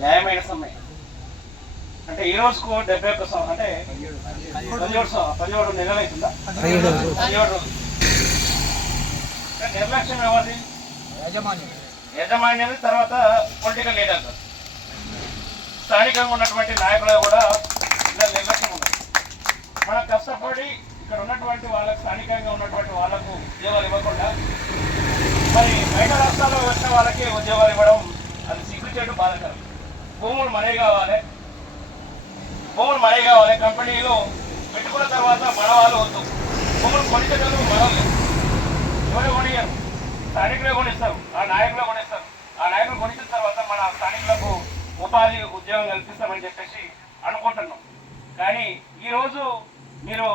న్యాయమైన సమ్మె. అంటే ఈ రోజుకు 71 అంటే 17 నెలలు అవుతుందా? 17 రోజులు. నిర్లక్ష్యం ఎవరిది? యజమాన్యం. తర్వాత పొలిటికల్ లీడర్స్, స్థానికంగా ఉన్నటువంటి నాయకులు కూడా ఇలా నిర్లక్ష్యం ఉంది. మనం కష్టపడి ఇక్కడ ఉన్నటువంటి వాళ్ళకు, స్థానికంగా ఉన్నటువంటి వాళ్ళకు ఉద్యోగాలు ఇవ్వకుండా మరి బయట రాష్ట్రాల్లో వచ్చిన వాళ్ళకి ఉద్యోగాలు ఇవ్వడం అది సిగ్గుచేటు, బాధకరం. భూములు మనవి కావాలి, కంపెనీలు పెట్టుకున్న తర్వాత మన వాళ్ళు వద్దు. భూములు కొనిచేటప్పుడు మనల్ని ఎవరు కొనియరు, స్థానికులే కొనిస్తారు, ఆ నాయకులే కొనిస్తారు. ఆ నాయకులు కొనిచ్చిన తర్వాత మన స్థానికులకు ఉపాధి, ఉద్యోగం కల్పిస్తామని చెప్పేసి అనుకుంటున్నాం. కానీ ఈరోజు మీరు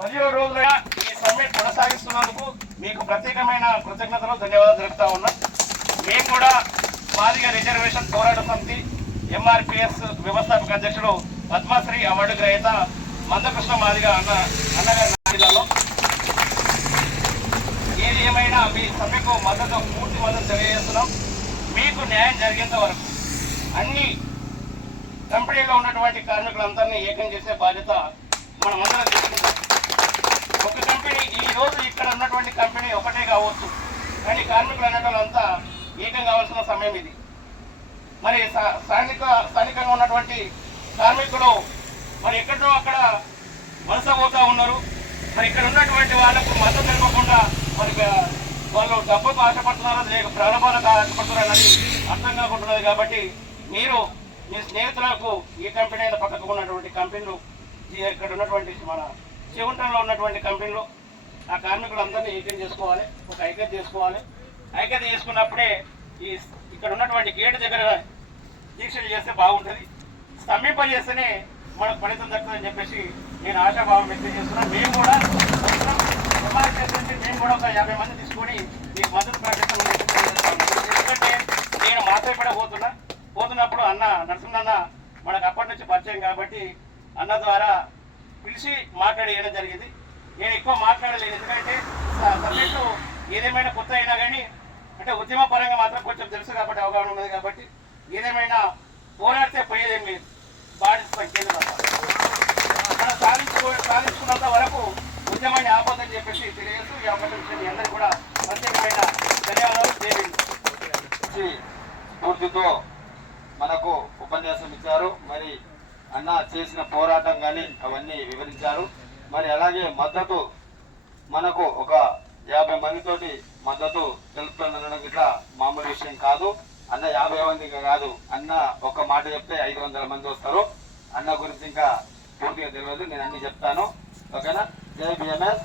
17 రోజులుగా ఈ సమ్మె కొనసాగిస్తున్నందుకు మీకు ప్రత్యేకమైన కృతజ్ఞతలు, ధన్యవాదాలు తెలుపుతా ఉన్నాం. మేము కూడా మాదిగ రిజర్వేషన్ పోరాట సమితి MRPS వ్యవస్థాపక అధ్యక్షుడు, పద్మశ్రీ అవార్డు గ్రహీత మందకృష్ణ మాదిగ అన్నగారి జిల్లాలో ఏది ఏమైనా మీ సమ్మెకు పూర్తి మద్దతు తెలియజేస్తున్నాం. మీకు న్యాయం జరిగేంత వరకు అన్ని కంపెనీలో ఉన్నటువంటి కార్మికులందరినీ ఏకం చేసే బాధ్యత మనమందరం తీసుకుంటాం. ఒక కంపెనీ, ఈ రోజు ఇక్కడ ఉన్నటువంటి కంపెనీ ఒకటే కావచ్చు, కానీ కార్మికులు అనేటోళ్ళంతా ఏకం కావాల్సిన సమయం ఇది. మరి స్థానికంగా ఉన్నటువంటి కార్మికులు మరి ఎక్కడో అక్కడ వలసపోతా ఉన్నారు. మరి ఇక్కడ ఉన్నటువంటి వాళ్ళకు మద్దతు ఇవ్వకుండా మరి వాళ్ళు డబ్బుకు ఆశపడుతున్నారో లేక ప్రారంభాలకు ఆశపడుతున్నారు అనేది అర్థం కాకుంటున్నది. కాబట్టి మీరు మీ స్నేహితులకు ఈ కంపెనీ అయిన పక్కకు ఉన్నటువంటి కంపెనీలు, ఇక్కడ ఉన్నటువంటి మన చివంటంలో ఉన్నటువంటి కంపెనీలు, ఆ కార్మికులందరినీ ఐక్యం చేసుకోవాలి, ఒక ఐక్యత చేసుకోవాలి. ఐక్యత చేసుకున్నప్పుడే ఇక్కడ ఉన్నటువంటి గేటు దగ్గర దీక్షలు చేస్తే బాగుంటుంది. స్తంభింపజేస్తేనే మనకు ఫలితం దక్కుతుందని చెప్పేసి నేను ఆశాభావం వ్యక్తం చేస్తున్నాను. మేము కూడా మేము కూడా ఒక 50 మంది తీసుకొని మీకు మద్దతు ప్రకటిస్తామని. ఎందుకంటే నేను మాత్రమే పోతున్నప్పుడు అన్న నరసింహన్న మనకు అప్పటి నుంచి పరిచయం కాబట్టి అన్న ద్వారా పిలిచి మాట్లాడేయడం జరిగింది. నేను ఎక్కువ మాట్లాడలేదు, ఎందుకంటే సబ్జెక్టు ఏదేమైనా కొత్త అయినా కానీ అంటే ఉద్యమ పరంగా మాత్రం కొంచెం తెలుసు కాబట్టి, అవగాహన ఉన్నది కాబట్టి ఏదేమైనా పోరాడితే పోయేదేం లేదు. పాటిస్తాం కేంద్రం మనం సాధించుకున్నంత వరకు ఉద్యమాన్ని ఆపదని చెప్పేసి తెలియజేస్తూ ఈ అవకాశం ఇచ్చిన మీ అందరికీ కూడా ప్రత్యేకమైన ధన్యవాదాలు. స్ఫూర్తితో మనకు ఉపన్యాసం ఇచ్చారు. మరి అన్న చేసిన పోరాటం కానీ అవన్నీ వివరించారు. మరి అలాగే మద్దతు మనకు ఒక 50 మందితోటి మద్దతు తెలుపుతుండడం ఇట్లా మామూలు విషయం కాదు. అన్న 50 మందిగా కాదు, అన్న ఒక మాట చెప్తే 500 మంది వస్తారు. అన్న గురించి ఇంకా పూర్తిగా తెలియదు, నేను అన్ని చెప్తాను. ఓకేనా? జై BMS.